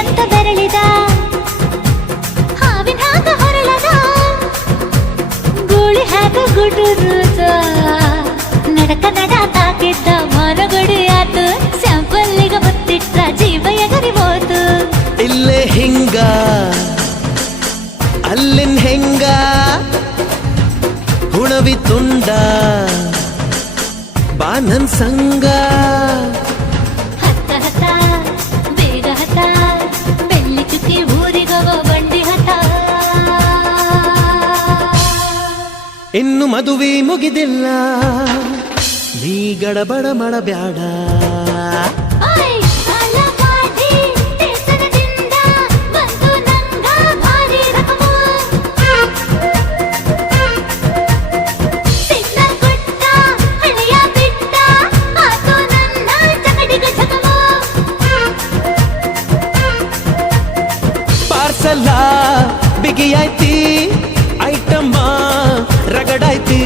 ಅಂತ ಬೆರಳಿದ ಹಾವಿನ ಹಾಗ ಹೊರಳದ ಗೂಳಿ ಹಾಗ ಗುಡುರುದ ನಡಕ ನಡ ತಾಕಿದ್ದ ಮರಗಡಿ ಆತು ಸ್ಯಾಂಪಲ್ಲಿಗ ಮುತ್ತಿಟ್ಟ ಜೀವ ಎಗರಿ ಹೋತು ಇಲ್ಲೇ ಹಿಂಗ ಅಲ್ಲಿನ್ ಹೆಂಗ ಹುಣವಿ ತುಂಡ ಬಾ ನನ್ ಸಂಗ ಹತ್ತ ಹತ ಬೇಗ ಹತ ಬೆಳ್ಳಿ ಚುಕ್ಕಿ ಊರಿಗವ ಬಂಡಿ ಹತ ಇನ್ನು ಮದುವೆ ಮುಗಿದಿಲ್ಲ ನೀ ಗಡಬಡ ಮಾಡಬ್ಯಾಡ ಓಯ್ ಸಾಲಗಾಡಿ ದೇಶದಿಂದ ಬಂದು ನಂಗ ಭಾರಿ ರಕಮು ಸಿಗ್ನಲ್ ಕೊಟ್ಟ ಹಳೆಯ ಬಿಟ್ಟ ಆತು ನನ್ನ ಚಕಡಿಗ ಚಕಮು ಪಾರ್ಸಲ ಬಿಗಿಯಾಯ್ತಿ ಐಟಮ್ಮ ರಗಡಾಯ್ತಿ